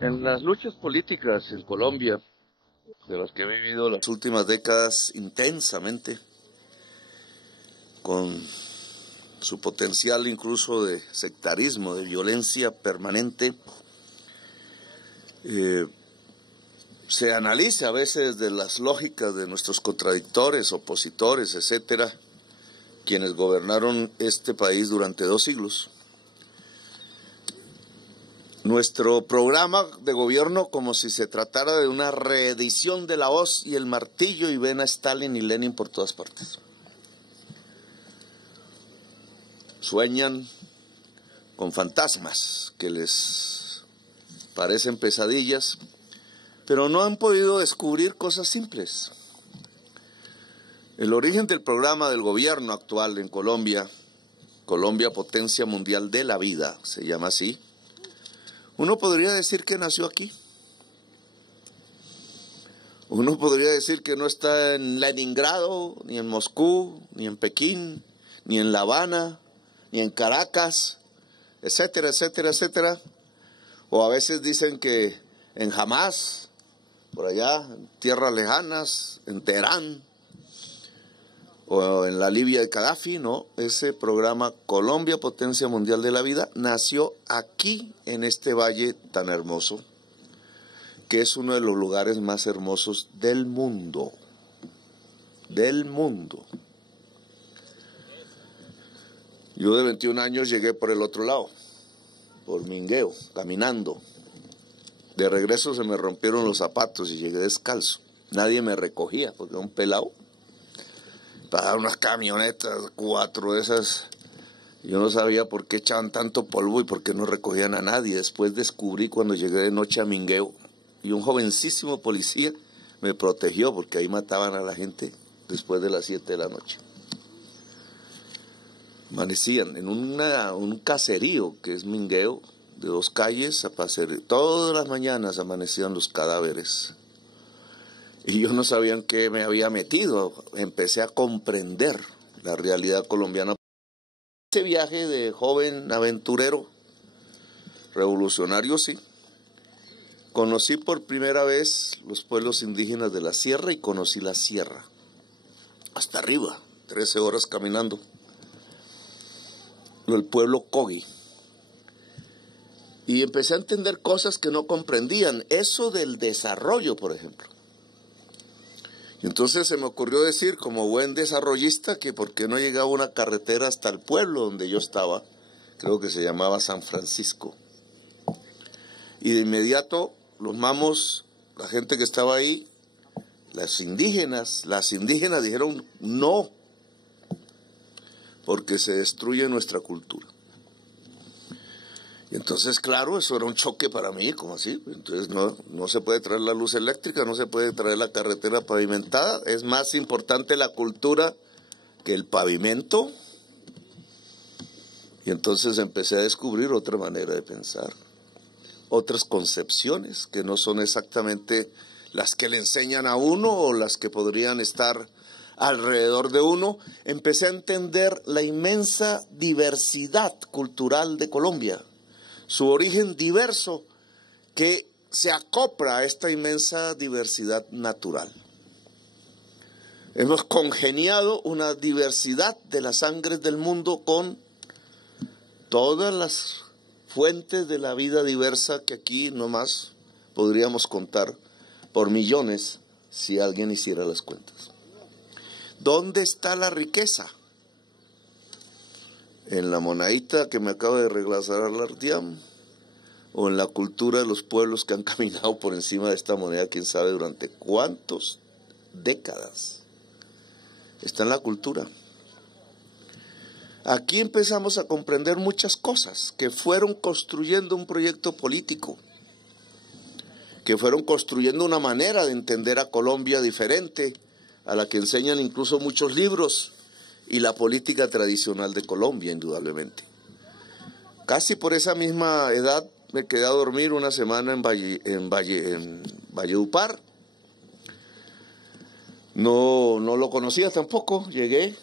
En las luchas políticas en Colombia, de las que he vivido las últimas décadas intensamente, con su potencial incluso de sectarismo, de violencia permanente, se analiza a veces de las lógicas de nuestros contradictores, opositores, etcétera, quienes gobernaron este país durante 2 siglos. Nuestro programa de gobierno, como si se tratara de una reedición de la hoz y el martillo, y ven a Stalin y Lenin por todas partes. Sueñan con fantasmas que les parecen pesadillas, pero no han podido descubrir cosas simples. El origen del programa del gobierno actual en Colombia, Colombia Potencia Mundial de la Vida, se llama así. Uno podría decir que nació aquí. Uno podría decir que no está en Leningrado, ni en Moscú, ni en Pekín, ni en La Habana, ni en Caracas, etcétera, etcétera, etcétera. O a veces dicen que en Hamas, por allá, en tierras lejanas, en Teherán, o en la Libia de Gaddafi. No, ese programa Colombia Potencia Mundial de la Vida nació aquí, en este valle tan hermoso, que es uno de los lugares más hermosos del mundo. Del mundo. Yo de 21 años llegué por el otro lado, por Mingueo, caminando. De regreso se me rompieron los zapatos y llegué descalzo. Nadie me recogía porque era un pelado. Para unas camionetas, 4 de esas. Yo no sabía por qué echaban tanto polvo y por qué no recogían a nadie. Después descubrí cuando llegué de noche a Mingueo, y un jovencísimo policía me protegió porque ahí mataban a la gente después de las 7 de la noche. Amanecían en un caserío que es Mingueo, de 2 calles, todas las mañanas amanecían los cadáveres. Y yo no sabía en qué me había metido. Empecé a comprender la realidad colombiana. Ese viaje de joven aventurero, revolucionario, sí. Conocí por primera vez los pueblos indígenas de la sierra y conocí la sierra. Hasta arriba, 13 horas caminando. El pueblo Cogi. Y empecé a entender cosas que no comprendían. Eso del desarrollo, por ejemplo. Entonces se me ocurrió decir, como buen desarrollista, que por qué no llegaba una carretera hasta el pueblo donde yo estaba, creo que se llamaba San Francisco. Y de inmediato los mamos, la gente que estaba ahí, las indígenas dijeron no, porque se destruye nuestra cultura. Y entonces, claro, eso era un choque para mí, como así. Entonces no se puede traer la luz eléctrica, no se puede traer la carretera pavimentada. Es más importante la cultura que el pavimento. Y entonces empecé a descubrir otra manera de pensar, otras concepciones que no son exactamente las que le enseñan a uno o las que podrían estar alrededor de uno. Empecé a entender la inmensa diversidad cultural de Colombia, su origen diverso que se acopla a esta inmensa diversidad natural. Hemos congeniado una diversidad de las sangres del mundo con todas las fuentes de la vida diversa que aquí nomás podríamos contar por millones si alguien hiciera las cuentas. ¿Dónde está la riqueza? ¿En la monedita que me acaba de regresar al Artiam? ¿O en la cultura de los pueblos que han caminado por encima de esta moneda, quién sabe durante cuántas décadas? Está en la cultura. Aquí empezamos a comprender muchas cosas que fueron construyendo un proyecto político, que fueron construyendo una manera de entender a Colombia diferente a la que enseñan incluso muchos libros y la política tradicional de Colombia, indudablemente. Casi por esa misma edad me quedé a dormir una semana en Valledupar. No lo conocía tampoco, llegué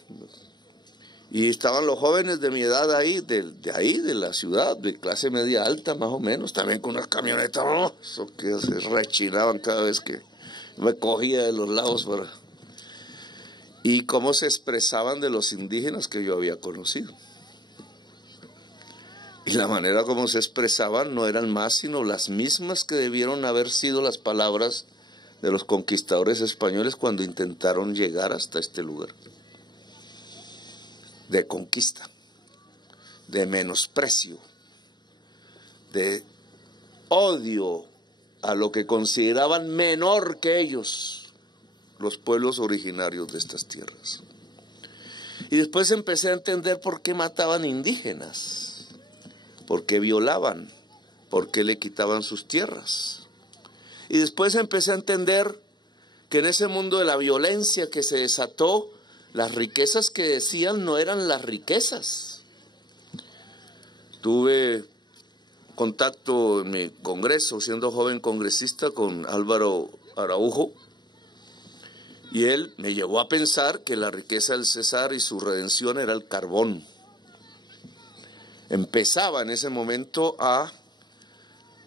Y estaban los jóvenes de mi edad ahí, de la ciudad, de clase media alta más o menos, también con unas camionetas, ¡oh! Eso que se rechinaban cada vez que me cogía de los lados y cómo se expresaban de los indígenas que yo había conocido. Y la manera como se expresaban no eran más sino las mismas que debieron haber sido las palabras de los conquistadores españoles cuando intentaron llegar hasta este lugar. De conquista, de menosprecio, de odio a lo que consideraban menor que ellos, los pueblos originarios de estas tierras. Y después empecé a entender por qué mataban indígenas, por qué violaban, por qué le quitaban sus tierras. Y después empecé a entender que en ese mundo de la violencia que se desató, las riquezas que decían no eran las riquezas. Tuve contacto en mi congreso, siendo joven congresista, con Álvaro Araujo, y él me llevó a pensar que la riqueza del Cesar y su redención era el carbón. Empezaba en ese momento a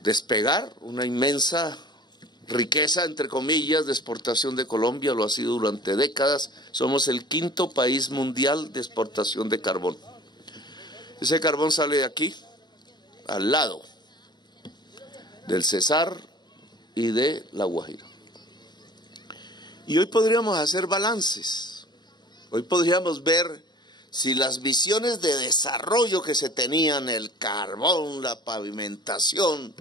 despegar una inmensa riqueza, entre comillas, de exportación de Colombia, lo ha sido durante décadas. Somos el 5º país mundial de exportación de carbón. Ese carbón sale de aquí, al lado del Cesar y de La Guajira. Y hoy podríamos hacer balances. Hoy podríamos ver si las visiones de desarrollo que se tenían, el carbón, la pavimentación,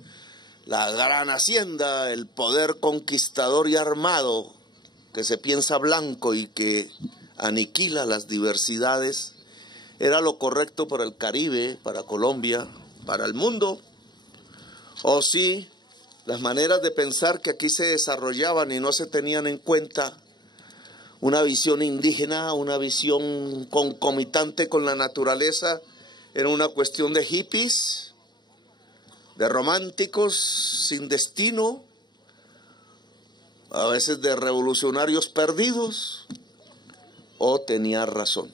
la gran hacienda, el poder conquistador y armado que se piensa blanco y que aniquila las diversidades, era lo correcto para el Caribe, para Colombia, para el mundo, o si las maneras de pensar que aquí se desarrollaban y no se tenían en cuenta una visión indígena, una visión concomitante con la naturaleza, era una cuestión de hippies, de románticos sin destino, a veces de revolucionarios perdidos, o tenía razón.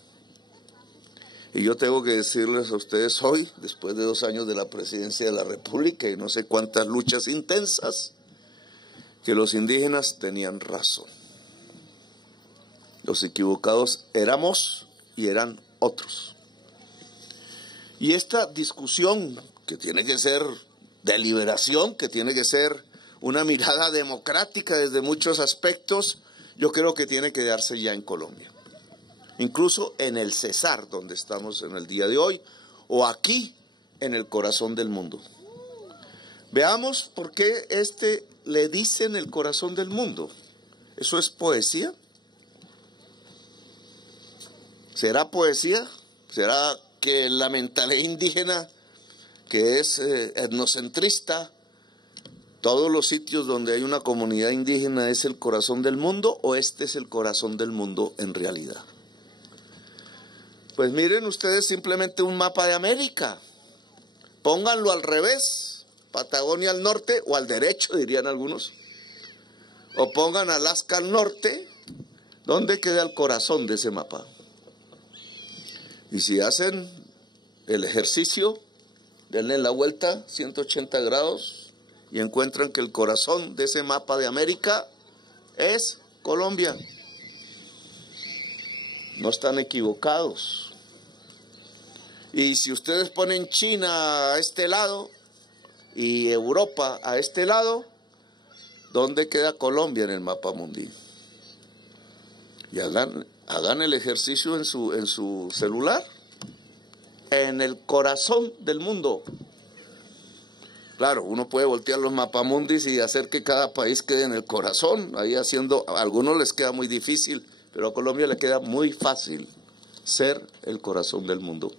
Y yo tengo que decirles a ustedes hoy, después de 2 años de la presidencia de la República y no sé cuántas luchas intensas, que los indígenas tenían razón. Los equivocados éramos y eran otros. Y esta discusión, que tiene que ser deliberación, que tiene que ser una mirada democrática desde muchos aspectos, yo creo que tiene que darse ya en Colombia. Incluso en el Cesar, donde estamos en el día de hoy, o aquí, en el corazón del mundo. Veamos por qué le dicen el corazón del mundo. ¿Eso es poesía? ¿Será poesía? ¿Será que la mentalidad indígena, que es etnocentrista, todos los sitios donde hay una comunidad indígena es el corazón del mundo, o este es el corazón del mundo en realidad? Pues miren ustedes simplemente un mapa de América, pónganlo al revés, Patagonia al norte, o al derecho dirían algunos, o pongan Alaska al norte, ¿dónde queda el corazón de ese mapa? Y si hacen el ejercicio, denle la vuelta 180 grados y encuentran que el corazón de ese mapa de América es Colombia. No están equivocados. Y si ustedes ponen China a este lado y Europa a este lado, ¿dónde queda Colombia en el mapa mundial? Y hagan el ejercicio en su celular, en el corazón del mundo. Claro, uno puede voltear los mapamundis y hacer que cada país quede en el corazón, ahí a algunos les queda muy difícil, pero a Colombia le queda muy fácil ser el corazón del mundo.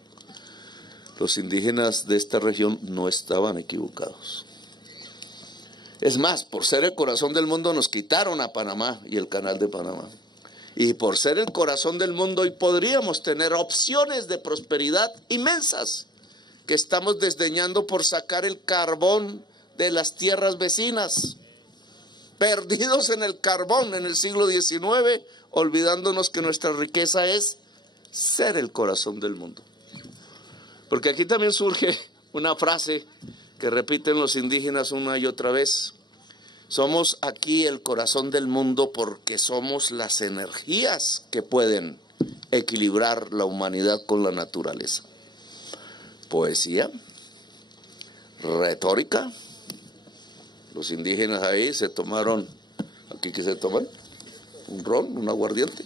Los indígenas de esta región no estaban equivocados. Es más, por ser el corazón del mundo nos quitaron a Panamá y el canal de Panamá. Y por ser el corazón del mundo hoy podríamos tener opciones de prosperidad inmensas que estamos desdeñando por sacar el carbón de las tierras vecinas. Perdidos en el carbón en el siglo XIX, olvidándonos que nuestra riqueza es ser el corazón del mundo. Porque aquí también surge una frase que repiten los indígenas una y otra vez. Somos aquí el corazón del mundo porque somos las energías que pueden equilibrar la humanidad con la naturaleza. Poesía, retórica. Los indígenas ahí se tomaron, ¿aquí qué se toman? Un ron, un aguardiente.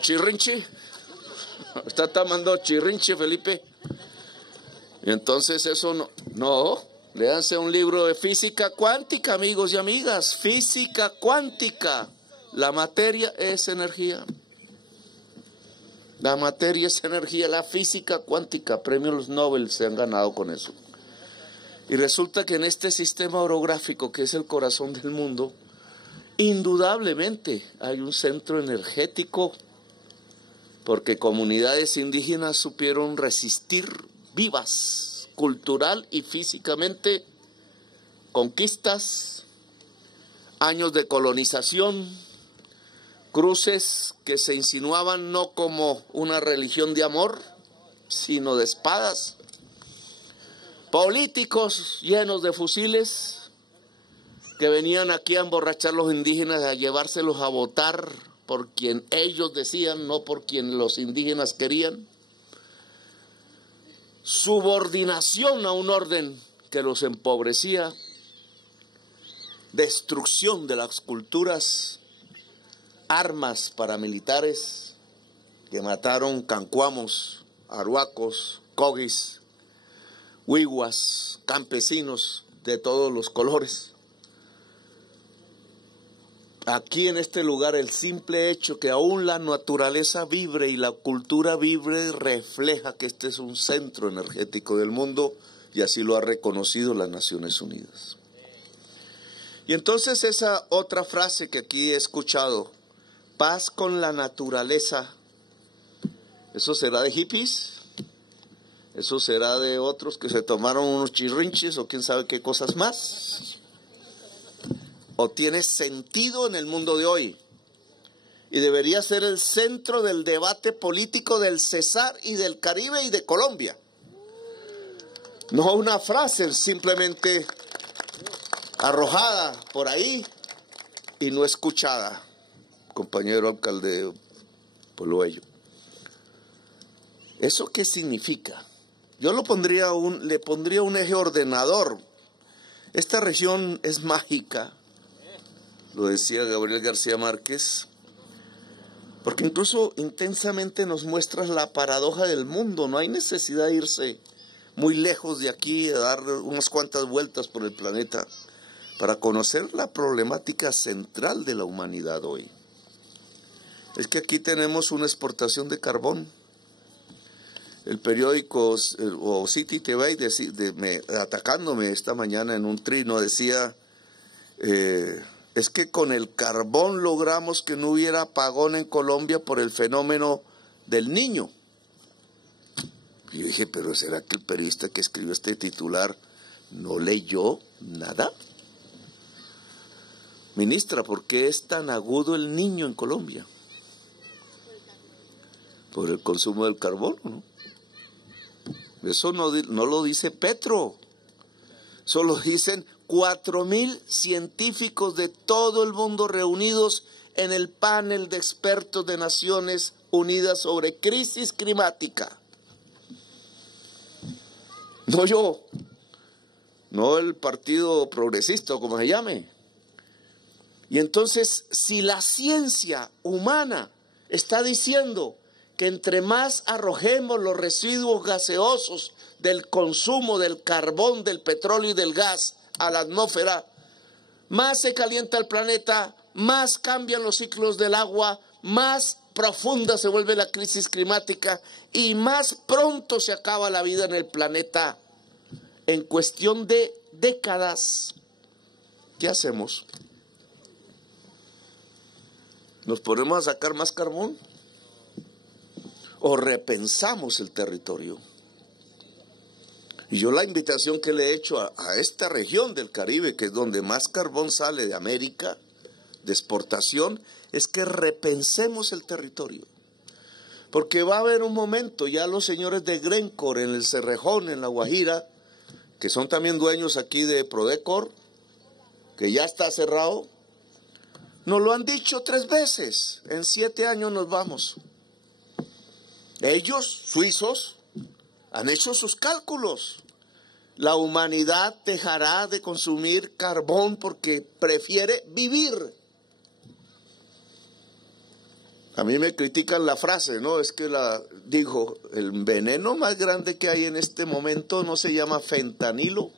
Chirrinche. Está tomando chirrinche, Felipe. Y entonces eso no, léanse un libro de física cuántica, amigos y amigas. Física cuántica. La materia es energía. La materia es energía, la física cuántica. Premios Nobel se han ganado con eso. Y resulta que en este sistema orográfico, que es el corazón del mundo, indudablemente hay un centro energético, porque comunidades indígenas supieron resistir vivas, cultural y físicamente, conquistas, años de colonización, cruces que se insinuaban no como una religión de amor, sino de espadas, políticos llenos de fusiles que venían aquí a emborrachar a los indígenas, a llevárselos a votar por quien ellos decían, no por quien los indígenas querían. Subordinación a un orden que los empobrecía, destrucción de las culturas, armas paramilitares que mataron cancuamos, aruacos, cogis, huihuas, campesinos de todos los colores. Aquí en este lugar el simple hecho que aún la naturaleza vibre y la cultura vibre refleja que este es un centro energético del mundo, y así lo ha reconocido las Naciones Unidas. Y entonces esa otra frase que aquí he escuchado, paz con la naturaleza, ¿eso será de hippies? ¿Eso será de otros que se tomaron unos chirrinches o quién sabe qué cosas más? ¿O tiene sentido en el mundo de hoy? Y debería ser el centro del debate político del Cesar y del Caribe y de Colombia. No una frase simplemente arrojada por ahí y no escuchada, compañero alcalde Poloello. ¿Eso qué significa? Yo le pondría un eje ordenador. Esta región es mágica, lo decía Gabriel García Márquez, porque incluso intensamente nos muestra la paradoja del mundo. No hay necesidad de irse muy lejos de aquí, a dar unas cuantas vueltas por el planeta, para conocer la problemática central de la humanidad hoy. Es que aquí tenemos una exportación de carbón. El periódico o City TV, atacándome esta mañana en un trino, decía, es que con el carbón logramos que no hubiera apagón en Colombia por el fenómeno del Niño. Y yo dije, pero ¿será que el periodista que escribió este titular no leyó nada? Ministra, ¿por qué es tan agudo el Niño en Colombia? Por el consumo del carbón, ¿no? Eso no lo dice Petro, eso lo dicen 4,000 científicos de todo el mundo reunidos en el panel de expertos de Naciones Unidas sobre crisis climática. No yo, no el Partido Progresista, como se llame. Y entonces, si la ciencia humana está diciendo que entre más arrojemos los residuos gaseosos del consumo del carbón, del petróleo y del gas a la atmósfera, más se calienta el planeta, más cambian los ciclos del agua, más profunda se vuelve la crisis climática y más pronto se acaba la vida en el planeta. En cuestión de décadas, ¿qué hacemos? ¿Nos ponemos a sacar más carbón? ¿O repensamos el territorio? Y yo la invitación que le he hecho a esta región del Caribe, que es donde más carbón sale de América, de exportación, es que repensemos el territorio. Porque va a haber un momento, ya los señores de Glencore en el Cerrejón, en La Guajira, que son también dueños aquí de Prodecor, que ya está cerrado, nos lo han dicho 3 veces, en 7 años nos vamos. Ellos, suizos, han hecho sus cálculos. La humanidad dejará de consumir carbón porque prefiere vivir. A mí me critican la frase, ¿no? Es que dijo, el veneno más grande que hay en este momento no se llama fentanilo,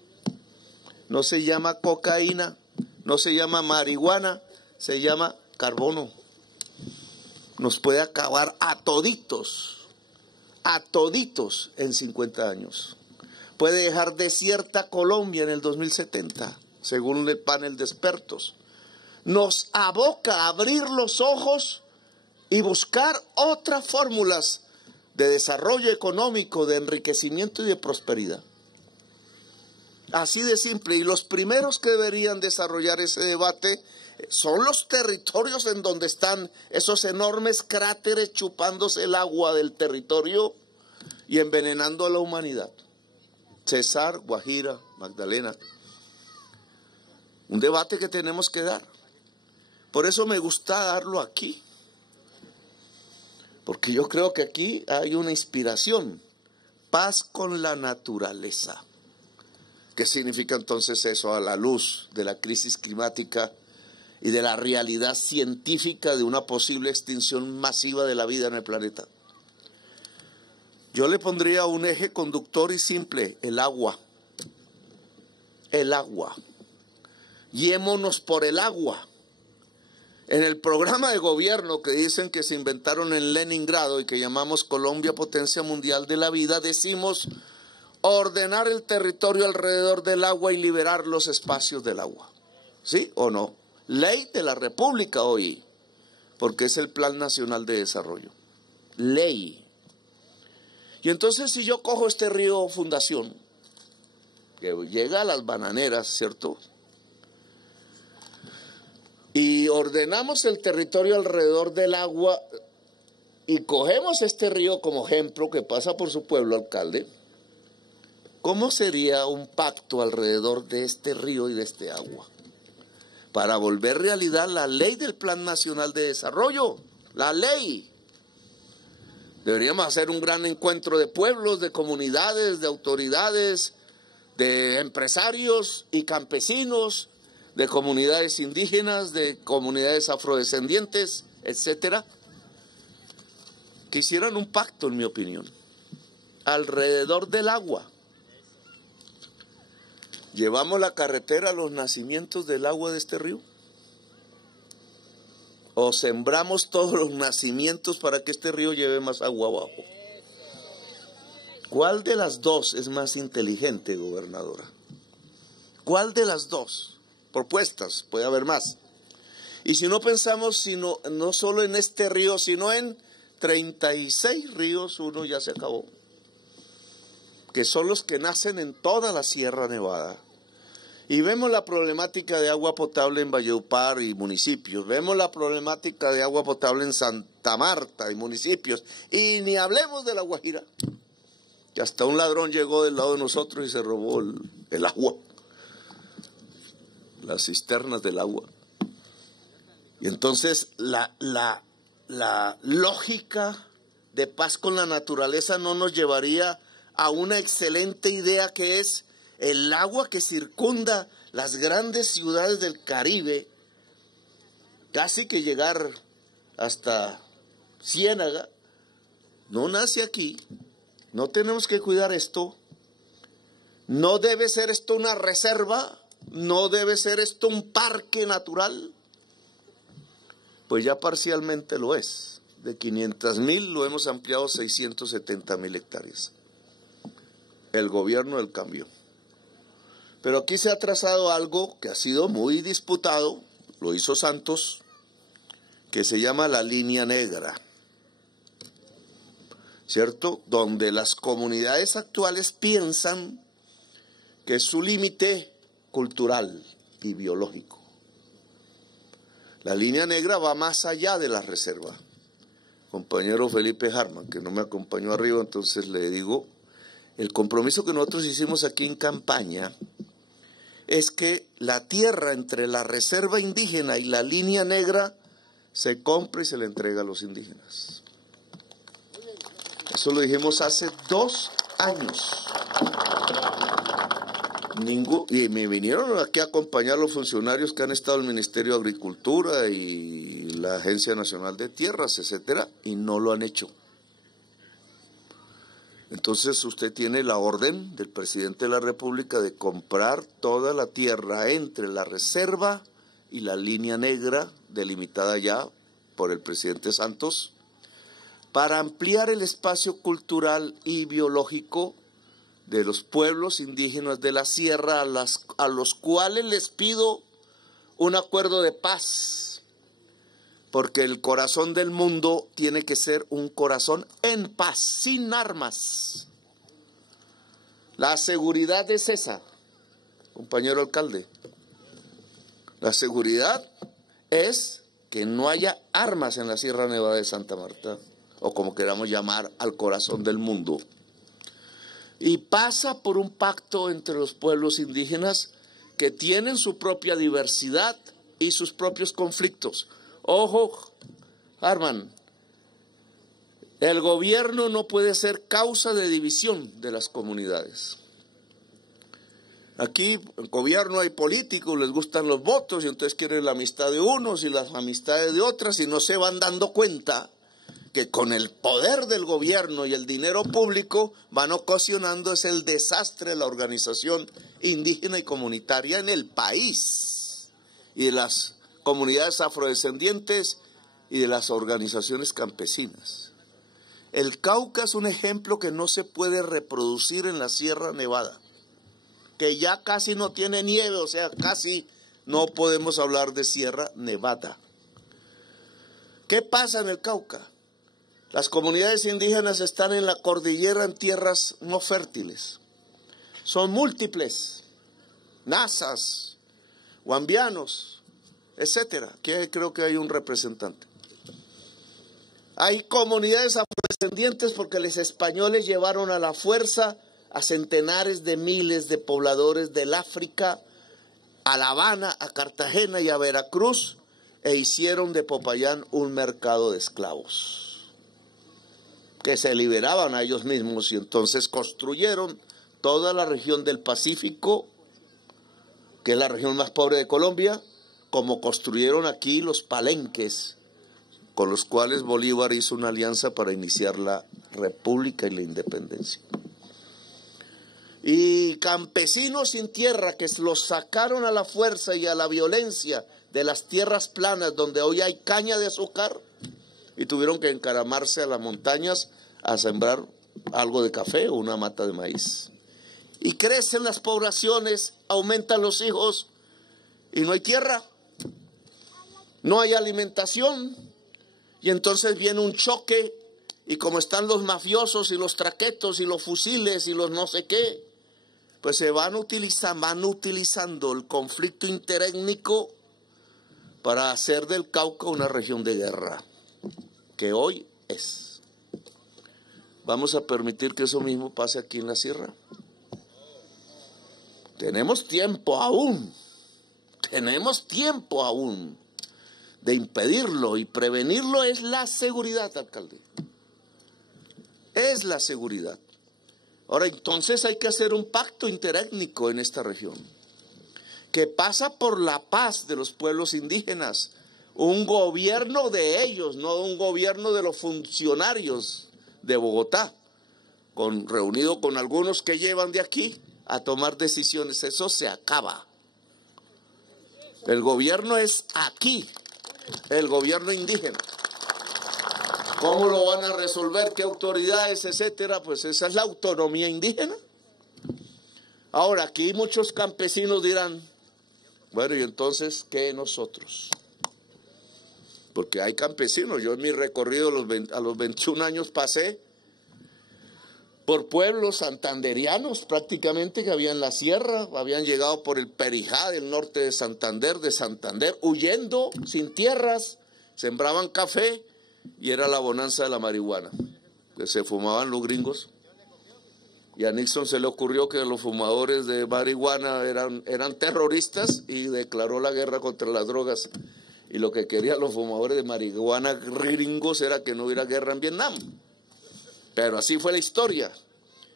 no se llama cocaína, no se llama marihuana, se llama carbono. Nos puede acabar a toditos en 50 años. Puede dejar desierta Colombia en el 2070, según el panel de expertos. Nos aboca a abrir los ojos y buscar otras fórmulas de desarrollo económico, de enriquecimiento y de prosperidad. Así de simple. Y los primeros que deberían desarrollar ese debate son los territorios en donde están esos enormes cráteres chupándose el agua del territorio y envenenando a la humanidad. Cesar, Guajira, Magdalena. Un debate que tenemos que dar. Por eso me gusta darlo aquí. Porque yo creo que aquí hay una inspiración, paz con la naturaleza. ¿Qué significa entonces eso a la luz de la crisis climática y de la realidad científica de una posible extinción masiva de la vida en el planeta? Yo le pondría un eje conductor y simple, el agua. El agua. Guiémonos por el agua. En el programa de gobierno que dicen que se inventaron en Leningrado y que llamamos Colombia Potencia Mundial de la Vida, decimos ordenar el territorio alrededor del agua y liberar los espacios del agua. ¿Sí o no? Ley de la República hoy, porque es el Plan Nacional de Desarrollo. Ley. Y entonces si yo cojo este río Fundación, que llega a las bananeras, ¿cierto?, y ordenamos el territorio alrededor del agua y cogemos este río como ejemplo que pasa por su pueblo, alcalde, ¿cómo sería un pacto alrededor de este río y de este agua? Para volver realidad la ley del Plan Nacional de Desarrollo, la ley. Deberíamos hacer un gran encuentro de pueblos, de comunidades, de autoridades, de empresarios y campesinos, de comunidades indígenas, de comunidades afrodescendientes, etcétera, que hicieran un pacto, en mi opinión, alrededor del agua. ¿Llevamos la carretera a los nacimientos del agua de este río? ¿O sembramos todos los nacimientos para que este río lleve más agua abajo? ¿Cuál de las dos es más inteligente, gobernadora? ¿Cuál de las dos? Propuestas, puede haber más. Y si no pensamos no solo en este río, sino en 36 ríos, uno ya se acabó, que son los que nacen en toda la Sierra Nevada. Y vemos la problemática de agua potable en Valledupar y municipios, vemos la problemática de agua potable en Santa Marta y municipios, y ni hablemos de La Guajira, que hasta un ladrón llegó del lado de nosotros y se robó el agua, las cisternas del agua. Y entonces la lógica de paz con la naturaleza no nos llevaría a una excelente idea, que es el agua que circunda las grandes ciudades del Caribe, casi que llegar hasta Ciénaga, no nace aquí. No tenemos que cuidar esto. No debe ser esto una reserva. ¿No debe ser esto un parque natural? Pues ya parcialmente lo es. De 500,000 lo hemos ampliado a 670,000 hectáreas. El gobierno del cambio. Pero aquí se ha trazado algo que ha sido muy disputado, lo hizo Santos, que se llama la línea negra, ¿cierto? Donde las comunidades actuales piensan que es su límite cultural y biológico. La línea negra va más allá de la reserva. compañero Felipe Harman, que no me acompañó arriba, entonces le digo, el compromiso que nosotros hicimos aquí en campaña es que la tierra entre la reserva indígena y la línea negra se compra y se le entrega a los indígenas. Eso lo dijimos hace 2 años. Y me vinieron aquí a acompañar los funcionarios que han estado en el Ministerio de Agricultura y la Agencia Nacional de Tierras, etcétera, y no lo han hecho. Entonces usted tiene la orden del presidente de la República de comprar toda la tierra entre la reserva y la línea negra, delimitada ya por el presidente Santos, para ampliar el espacio cultural y biológico de los pueblos indígenas de la sierra, a los cuales les pido un acuerdo de paz, porque el corazón del mundo tiene que ser un corazón en paz, sin armas. La seguridad es esa, compañero alcalde. La seguridad es que no haya armas en la Sierra Nevada de Santa Marta, o como queramos llamar, al corazón del mundo. Y pasa por un pacto entre los pueblos indígenas que tienen su propia diversidad y sus propios conflictos. Ojo, Harman, el gobierno no puede ser causa de división de las comunidades. Aquí el gobierno hay políticos, les gustan los votos y entonces quieren la amistad de unos y las amistades de otras y no se van dando cuenta que con el poder del gobierno y el dinero público van ocasionando es el desastre de la organización indígena y comunitaria en el país y de las comunidades afrodescendientes y de las organizaciones campesinas. El Cauca es un ejemplo que no se puede reproducir en la Sierra Nevada, que ya casi no tiene nieve, o sea, casi no podemos hablar de Sierra Nevada. ¿Qué pasa en el Cauca? Las comunidades indígenas están en la cordillera en tierras no fértiles. Son múltiples, nazas, guambianos, etcétera. Aquí creo que hay un representante. Hay comunidades afrodescendientes porque los españoles llevaron a la fuerza a centenares de miles de pobladores del África, a La Habana, a Cartagena y a Veracruz, e hicieron de Popayán un mercado de esclavos que se liberaban a ellos mismos, y entonces construyeron toda la región del Pacífico, que es la región más pobre de Colombia, como construyeron aquí los palenques, con los cuales Bolívar hizo una alianza para iniciar la república y la independencia. Y campesinos sin tierra que los sacaron a la fuerza y a la violencia de las tierras planas donde hoy hay caña de azúcar, y tuvieron que encaramarse a las montañas a sembrar algo de café o una mata de maíz. Y crecen las poblaciones, aumentan los hijos y no hay tierra, no hay alimentación, y entonces viene un choque, y como están los mafiosos y los traquetos y los fusiles y los no sé qué, pues se van utilizando el conflicto interétnico para hacer del Cauca una región de guerra, que hoy es. ¿Vamos a permitir que eso mismo pase aquí en la sierra? Tenemos tiempo aún de impedirlo, y prevenirlo es la seguridad, alcalde. Es la seguridad. Ahora, entonces hay que hacer un pacto interétnico en esta región, que pasa por la paz de los pueblos indígenas, un gobierno de ellos, no un gobierno de los funcionarios de Bogotá, reunido con algunos que llevan de aquí a tomar decisiones. Eso se acaba. El gobierno es aquí, el gobierno indígena. ¿Cómo lo van a resolver? ¿Qué autoridades, etcétera? Pues esa es la autonomía indígena. Ahora, aquí muchos campesinos dirán, bueno, ¿y entonces qué nosotros? Porque hay campesinos. Yo en mi recorrido a los 21 años pasé por pueblos santanderianos prácticamente que habían en la sierra, habían llegado por el Perijá del norte de Santander, huyendo sin tierras, sembraban café y era la bonanza de la marihuana, que se fumaban los gringos. Y a Nixon se le ocurrió que los fumadores de marihuana eran terroristas y declaró la guerra contra las drogas. Y lo que querían los fumadores de marihuana gringos era que no hubiera guerra en Vietnam. Pero así fue la historia.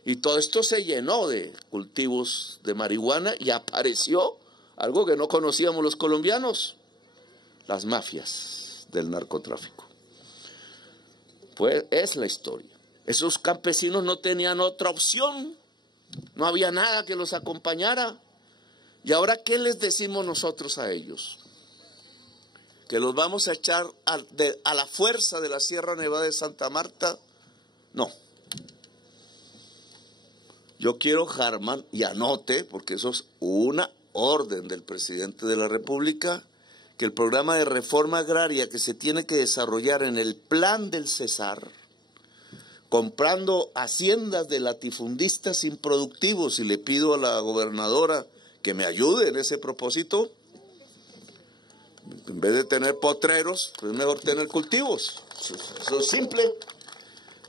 Y todo esto se llenó de cultivos de marihuana y apareció algo que no conocíamos los colombianos: las mafias del narcotráfico. Pues es la historia. Esos campesinos no tenían otra opción, no había nada que los acompañara. ¿Y ahora qué les decimos nosotros a ellos? ¿Que los vamos a echar a la fuerza de la Sierra Nevada de Santa Marta? No. Yo quiero, Harman, y anote, porque eso es una orden del presidente de la República, que el programa de reforma agraria que se tiene que desarrollar en el plan del Cesar, comprando haciendas de latifundistas improductivos, y le pido a la gobernadora que me ayude en ese propósito. En vez de tener potreros, pues es mejor tener cultivos. Eso es simple.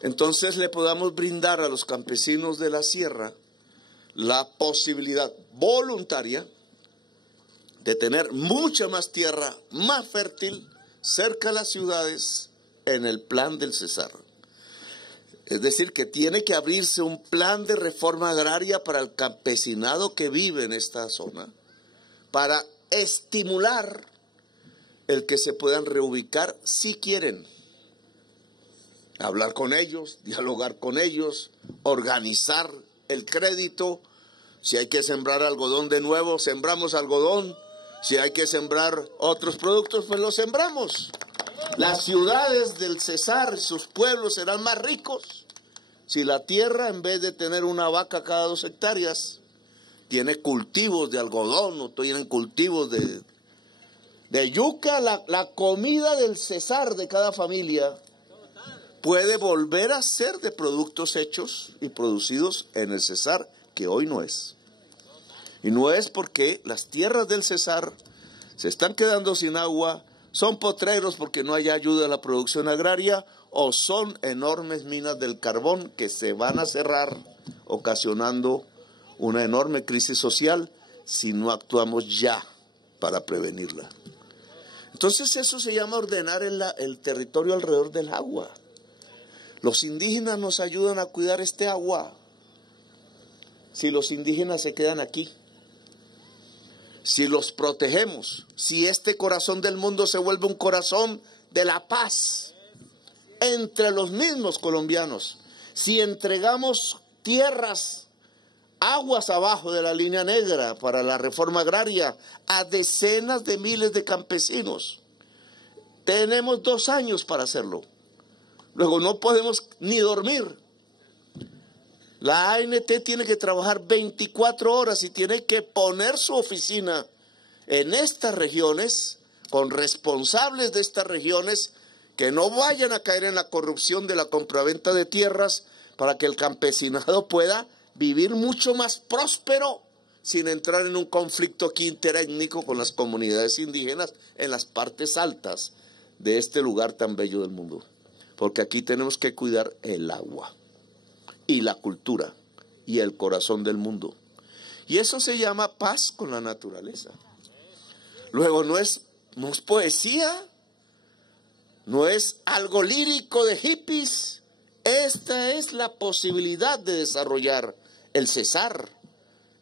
Entonces le podamos brindar a los campesinos de la sierra la posibilidad voluntaria de tener mucha más tierra, más fértil, cerca de las ciudades, en el plan del Cesar. Es decir, que tiene que abrirse un plan de reforma agraria para el campesinado que vive en esta zona, para estimular el que se puedan reubicar si quieren. Hablar con ellos, dialogar con ellos, organizar el crédito. Si hay que sembrar algodón de nuevo, sembramos algodón. Si hay que sembrar otros productos, pues los sembramos. Las ciudades del Cesar, sus pueblos serán más ricos si la tierra, en vez de tener una vaca cada 2 hectáreas, tiene cultivos de algodón o tienen cultivos de yuca. La comida del Cesar de cada familia puede volver a ser de productos hechos y producidos en el Cesar, que hoy no es. Y no es porque las tierras del Cesar se están quedando sin agua, son potreros porque no hay ayuda a la producción agraria, o son enormes minas del carbón que se van a cerrar, ocasionando una enorme crisis social si no actuamos ya para prevenirla. Entonces eso se llama ordenar el territorio alrededor del agua. Los indígenas nos ayudan a cuidar este agua. Si los indígenas se quedan aquí, si los protegemos, si este corazón del mundo se vuelve un corazón de la paz entre los mismos colombianos, si entregamos tierras, aguas abajo de la línea negra para la reforma agraria a decenas de miles de campesinos, tenemos 2 años para hacerlo. Luego no podemos ni dormir. La ANT tiene que trabajar 24 horas y tiene que poner su oficina en estas regiones, con responsables de estas regiones, que no vayan a caer en la corrupción de la compraventa de tierras, para que el campesinado pueda vivir mucho más próspero, sin entrar en un conflicto interétnico con las comunidades indígenas en las partes altas de este lugar tan bello del mundo. Porque aquí tenemos que cuidar el agua y la cultura y el corazón del mundo. Y eso se llama paz con la naturaleza. Luego no es poesía, no es algo lírico de hippies. Esta es la posibilidad de desarrollar el Cesar,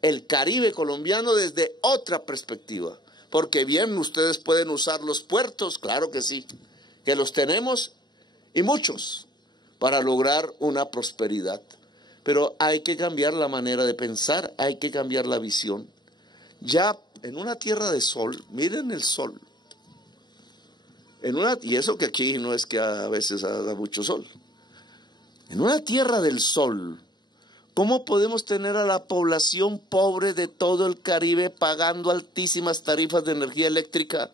el Caribe colombiano, desde otra perspectiva. Porque bien, ustedes pueden usar los puertos, claro que sí, que los tenemos y muchos, para lograr una prosperidad. Pero hay que cambiar la manera de pensar, hay que cambiar la visión. Ya en una tierra de sol, miren el sol. Y eso que aquí no es que a veces haga mucho sol. En una tierra del sol, ¿cómo podemos tener a la población pobre de todo el Caribe pagando altísimas tarifas de energía eléctrica?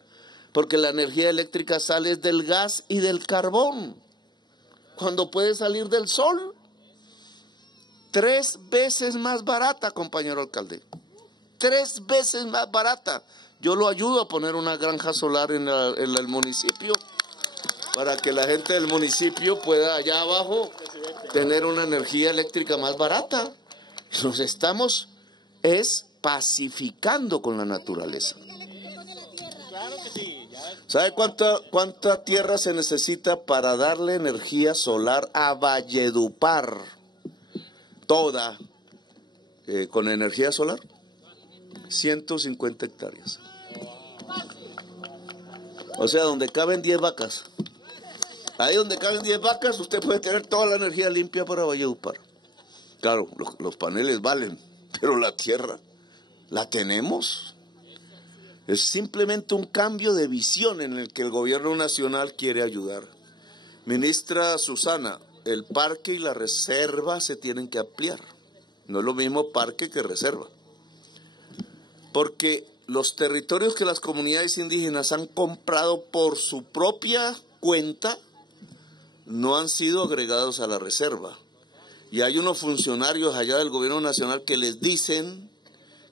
Porque la energía eléctrica sale del gas y del carbón, cuando puede salir del sol. 3 veces más barata, compañero alcalde. 3 veces más barata. Yo lo ayudo a poner una granja solar en el municipio. para que la gente del municipio pueda allá abajo tener una energía eléctrica más barata. Nos estamos pacificando con la naturaleza. ¿Sabe cuánta tierra se necesita para darle energía solar a Valledupar? Toda, con energía solar. 150 hectáreas. O sea, donde caben 10 vacas. Ahí donde caben 10 vacas, usted puede tener toda la energía limpia para Valledupar. Claro, los paneles valen, pero la tierra, ¿la tenemos? Es simplemente un cambio de visión en el que el gobierno nacional quiere ayudar. Ministra Susana, el parque y la reserva se tienen que ampliar. No es lo mismo parque que reserva. Porque los territorios que las comunidades indígenas han comprado por su propia cuenta no han sido agregados a la reserva. Y hay unos funcionarios allá del gobierno nacional que les dicen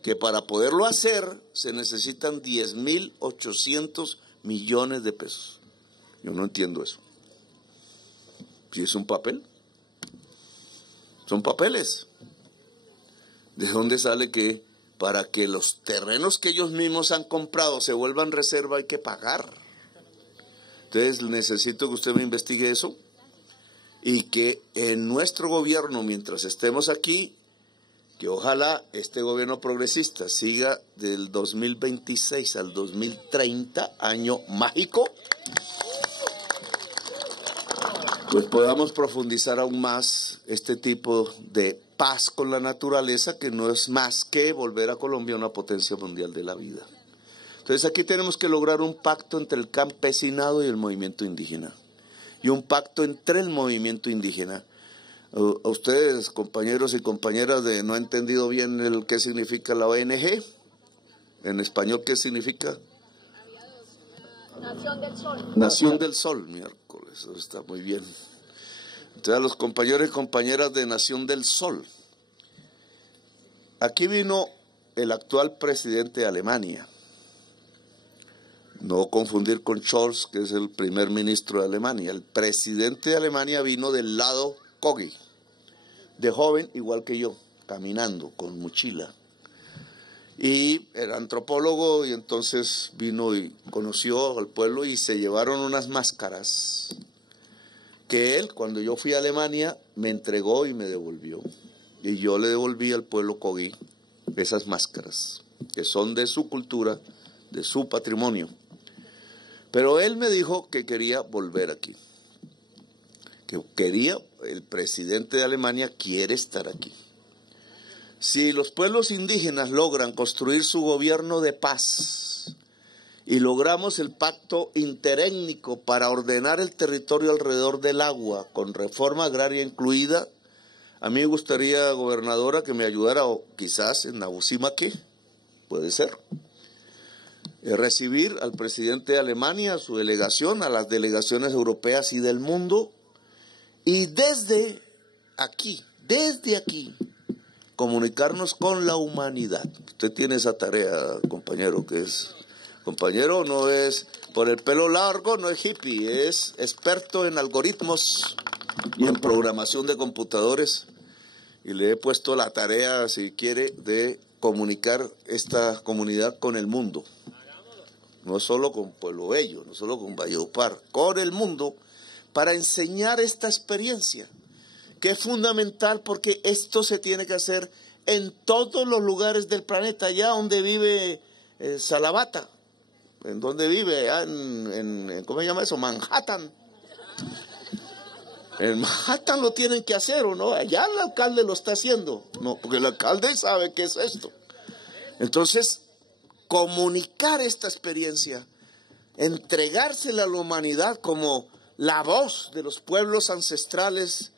que para poderlo hacer se necesitan 10.800 millones de pesos. Yo no entiendo eso. ¿Si es un papel? Son papeles. ¿De dónde sale que para que los terrenos que ellos mismos han comprado se vuelvan reserva hay que pagar? Entonces necesito que usted me investigue eso y que en nuestro gobierno, mientras estemos aquí, que ojalá este gobierno progresista siga del 2026 al 2030, año mágico, pues podamos profundizar aún más este tipo de paz con la naturaleza, que no es más que volver a Colombia una potencia mundial de la vida. Entonces aquí tenemos que lograr un pacto entre el campesinado y el movimiento indígena, y un pacto entre el movimiento indígena. A ustedes, compañeros y compañeras, no han entendido bien qué significa la ONG. En español, ¿qué significa? Nación del Sol. Nación del Sol, miércoles, eso está muy bien. Entonces, a los compañeros y compañeras de Nación del Sol. Aquí vino el actual presidente de Alemania. No confundir con Scholz, que es el primer ministro de Alemania. El presidente de Alemania vino del lado Kogi, de joven, igual que yo, caminando con mochila. Y era antropólogo, y entonces vino y conoció al pueblo y se llevaron unas máscaras que él, cuando yo fui a Alemania, me entregó y me devolvió. Y yo le devolví al pueblo Kogi esas máscaras, que son de su cultura, de su patrimonio. Pero él me dijo que quería volver aquí. El presidente de Alemania quiere estar aquí. Si los pueblos indígenas logran construir su gobierno de paz y logramos el pacto interétnico para ordenar el territorio alrededor del agua, con reforma agraria incluida, a mí me gustaría, gobernadora, que me ayudara, o quizás en Nabusimaque, puede ser, recibir al presidente de Alemania, a su delegación, a las delegaciones europeas y del mundo, y desde aquí, comunicarnos con la humanidad. Usted tiene esa tarea, compañero, compañero no es por el pelo largo, no es hippie, es experto en algoritmos y en programación de computadores. Y le he puesto la tarea, si quiere, de comunicar esta comunidad con el mundo. No solo con Pueblo Bello, no solo con Valledupar, con el mundo, para enseñar esta experiencia, que es fundamental porque esto se tiene que hacer en todos los lugares del planeta, allá donde vive Salabata, en donde vive, ¿cómo se llama eso? Manhattan. En Manhattan lo tienen que hacer, ¿o no? Allá el alcalde lo está haciendo, no, porque el alcalde sabe qué es esto. Entonces, comunicar esta experiencia, entregársela a la humanidad como la voz de los pueblos ancestrales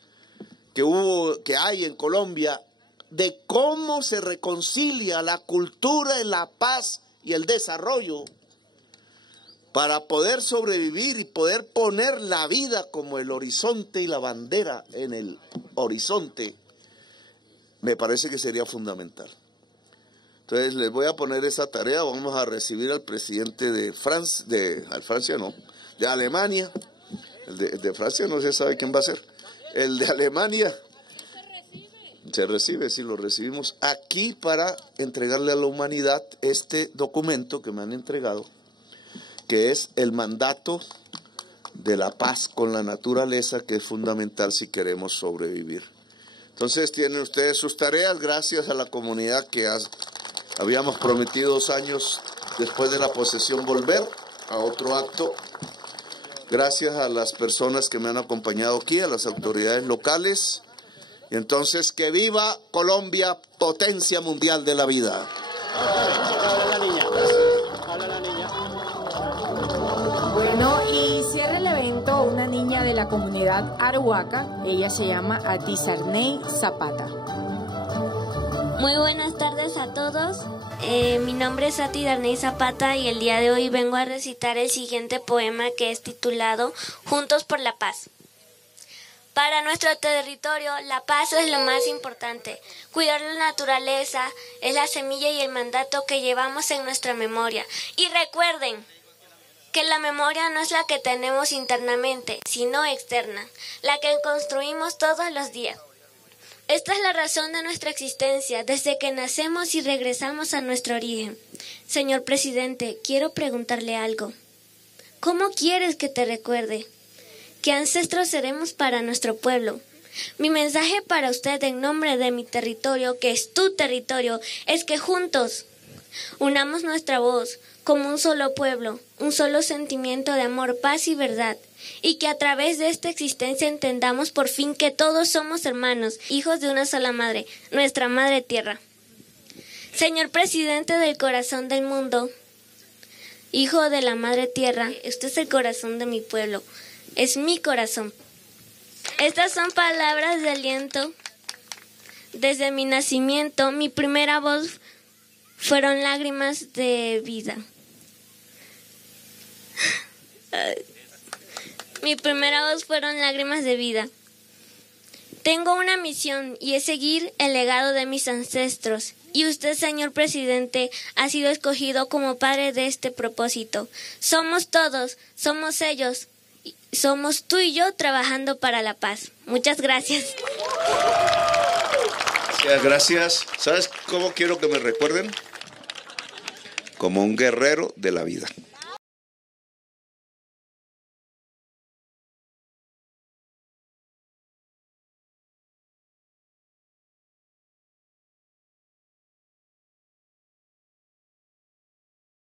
que hay en Colombia, de cómo se reconcilia la cultura, la paz y el desarrollo para poder sobrevivir y poder poner la vida como el horizonte y la bandera en el horizonte, me parece que sería fundamental. Entonces les voy a poner esa tarea. Vamos a recibir al presidente de Alemania, El de Francia no se sabe quién va a ser. El de Alemania se recibe, sí, lo recibimos aquí para entregarle a la humanidad este documento que me han entregado, que es el mandato de la paz con la naturaleza, que es fundamental si queremos sobrevivir. Entonces tienen ustedes sus tareas, gracias a la comunidad que habíamos prometido 2 años después de la posesión volver a otro acto. Gracias a las personas que me han acompañado aquí, a las autoridades locales. Y entonces, que viva Colombia, potencia mundial de la vida. Habla la niña. Habla la niña. Bueno, y cierra el evento una niña de la comunidad Arhuaca. Ella se llama Atizarney Zapata. Muy buenas tardes a todos. Mi nombre es Ati Darney Zapata y el día de hoy vengo a recitar el siguiente poema, que es titulado Juntos por la Paz. Para nuestro territorio, la paz es lo más importante. Cuidar la naturaleza es la semilla y el mandato que llevamos en nuestra memoria. Y recuerden que la memoria no es la que tenemos internamente, sino externa, la que construimos todos los días. Esta es la razón de nuestra existencia, desde que nacemos y regresamos a nuestro origen. Señor presidente, quiero preguntarle algo. ¿Cómo quieres que te recuerde? ¿Qué ancestros seremos para nuestro pueblo? Mi mensaje para usted en nombre de mi territorio, que es tu territorio, es que juntos unamos nuestra voz como un solo pueblo, un solo sentimiento de amor, paz y verdad. Y que a través de esta existencia entendamos por fin que todos somos hermanos, hijos de una sola madre, nuestra madre tierra. Señor presidente del corazón del mundo, hijo de la madre tierra, este es el corazón de mi pueblo, es mi corazón. Estas son palabras de aliento. Desde mi nacimiento, mi primera voz fueron lágrimas de vida. Mi primera voz fueron lágrimas de vida. Tengo una misión y es seguir el legado de mis ancestros. Y usted, señor presidente, ha sido escogido como padre de este propósito. Somos todos, somos ellos, somos tú y yo trabajando para la paz. Muchas gracias. Gracias. ¿Sabes cómo quiero que me recuerden? Como un guerrero de la vida.